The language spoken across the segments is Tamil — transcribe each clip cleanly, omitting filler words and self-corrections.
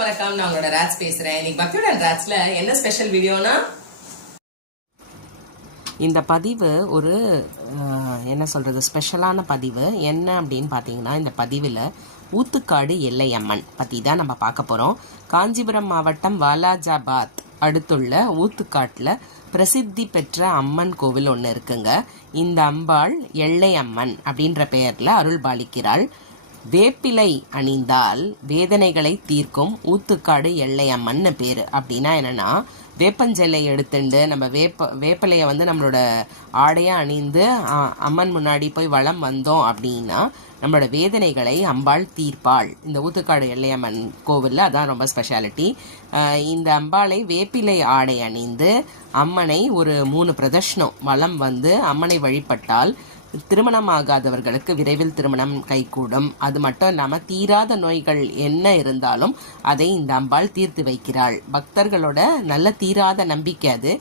வணக்கம். நான் உங்களோட ராட்ஸ் பேசுறேன். இன்னைக்கு பக்தியுடன் ராட்ஸ்ல என்ன ஸ்பெஷல் வீடியோனா, இந்த பதிவு ஒரு என்ன சொல்கிறது ஸ்பெஷலான பதிவு. என்ன அப்படின்னு பார்த்தீங்கன்னா, இந்த பதிவில் ஊத்துக்காடு எல்லையம்மன் பற்றி தான் நம்ம பார்க்க போகிறோம். காஞ்சிபுரம் மாவட்டம் வாலாஜாபாத் அடுத்துள்ள ஊத்துக்காட்டில் பிரசித்தி பெற்ற அம்மன் கோவில் ஒன்று இருக்குங்க. இந்த அம்பாள் எல்லை அம்மன் அப்படின்ற பெயரில் அருள் பாலிக்கிறாள். வேப்பிலை அணிந்தால் வேதனைகளை தீர்க்கும் ஊத்துக்காடு எல்லை அம்மன் பேர். அப்படின்னா என்னன்னா, வேப்பஞ்செல்லை எடுத்துட்டு நம்ம வேப்பிலையை நம்மளோட ஆடையாக அணிந்து அம்மன் முன்னாடி போய் வலம் வந்தோம் அப்படின்னா நம்மளோட வேதனைகளை அம்பாள் தீர்ப்பாள். இந்த ஊத்துக்காடு எல்லையம்மன் கோவிலில் அதான் ரொம்ப ஸ்பெஷாலிட்டி. இந்த அம்பாளை வேப்பிலை ஆடை அணிந்து அம்மனை ஒரு 3 பிரதர்ஷனம் வலம் வந்து அம்மனை வழிபட்டால் திருமணம் ஆகாதவர்களுக்கு விரைவில் திருமணம் கைகூடும். அது மட்டும் இல்லாமல் தீராத நோய்கள் என்ன இருந்தாலும் அதை இந்த அம்பாள் தீர்த்து வைக்கிறாள். பக்தர்களோட நல்ல தீராத நம்பிக்கை அது.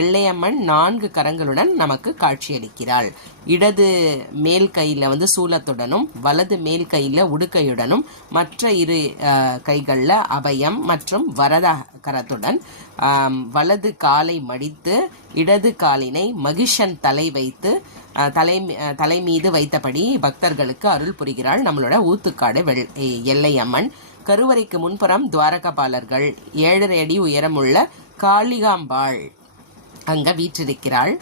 எல்லையம்மன் 4 கரங்களுடன் நமக்கு காட்சியளிக்கிறாள். இடது மேல் கையில் சூலத்துடனும் வலது மேல் கையில் உடுக்கையுடனும் மற்ற 2 கைகளில் அபயம் மற்றும் வரத கரத்துடன் வலது காலை மடித்து இடது காலினை மகிஷன் தலை வைத்து தலை மீது வைத்தபடி பக்தர்களுக்கு அருள் புரிகிறாள் நம்மளோட ஊத்துக்காடு எல்லையம்மன். கருவறைக்கு முன்புறம் துவாரகபாலர்கள் 7.5 அடி உயரமுள்ள காளிகாம்பாள் அங்க வீற்றிருக்கிறாள்.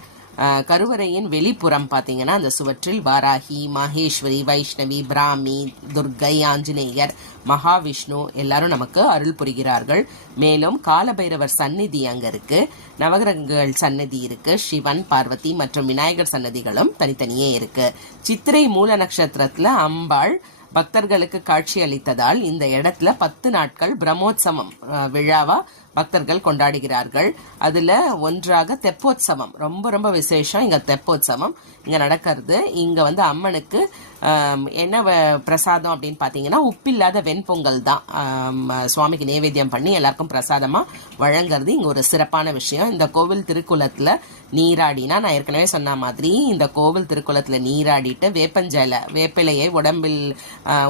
கருவறையின் வெளிப்புறம் பார்த்தீங்கன்னா, அந்த சுவற்றில் வாராகி, மகேஸ்வரி, வைஷ்ணவி, பிராமி, துர்கை, ஆஞ்சநேயர், மகாவிஷ்ணு எல்லாரும் நமக்கு அருள் புரிகிறார்கள். மேலும் காலபைரவர் சந்நிதி அங்க இருக்கு, நவகிரகங்கள் சன்னதி இருக்கு, சிவன், பார்வதி மற்றும் விநாயகர் சன்னதிகளும் தனித்தனியே இருக்கு. சித்திரை மூல நட்சத்திரத்துல அம்பாள் பக்தர்களுக்கு காட்சி அளித்ததால் இந்த இடத்துல 10 நாட்கள் பிரம்மோற்சவம் விழாவா பக்தர்கள் கொண்டாடுகிறார்கள். அதுல ஒன்றாக தெப்போற்சவம் ரொம்ப ரொம்ப விசேஷம். இங்க தெப்போற்சவம் இங்க நடக்கிறது. இங்க அம்மனுக்கு என்ன பிரசாதம் அப்படின்னு பார்த்தீங்கன்னா, உப்பில்லாத வெண்பொங்கல் தான் சுவாமிக்கு நைவேத்தியம் பண்ணி எல்லாருக்கும் பிரசாதமா வழங்குறது இங்க ஒரு சிறப்பான விஷயம். இந்த கோவில் திருக்குளத்துல நீராடினா, நான் ஏற்கனவே சொன்ன மாதிரி இந்த கோவில் திருக்குளத்துல நீராடிட்டு வேப்பிலையை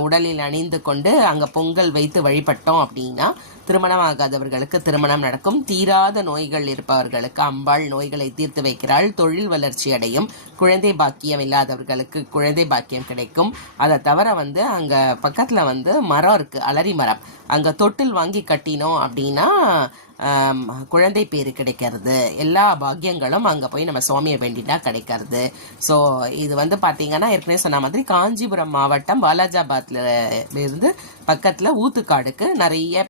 உடலில் அணிந்து கொண்டு அங்க பொங்கல் வைத்து வழிபட்டோம் அப்படின்னா திருமணம் ஆகாதவர்களுக்கு திருமணம் நடக்கும். தீராத நோய்கள் இருப்பவர்களுக்கு அம்பாள் நோய்களை தீர்த்து வைக்கிறாள். தொழில் வளர்ச்சி அடையும். குழந்தை பாக்கியம் இல்லாதவர்களுக்கு குழந்தை பாக்கியம் கிடைக்கும். அதை தவிர அங்க பக்கத்துல மரம் இருக்கு, அலரி மரம். அங்க தொட்டில் வாங்கி கட்டினோம் அப்படின்னா குழந்தை பேரு கிடைக்கிறது. எல்லா பாக்கியங்களும் அங்க போய் நம்ம சுவாமியை வேண்டினா கிடைக்கிறது. ஸோ இது பார்த்தீங்கன்னா, ஏற்கனவே சொன்ன மாதிரி காஞ்சிபுரம் மாவட்டம் வாலாஜாபாத்ல இருந்து பக்கத்துல ஊத்துக்காடுக்கு நிறைய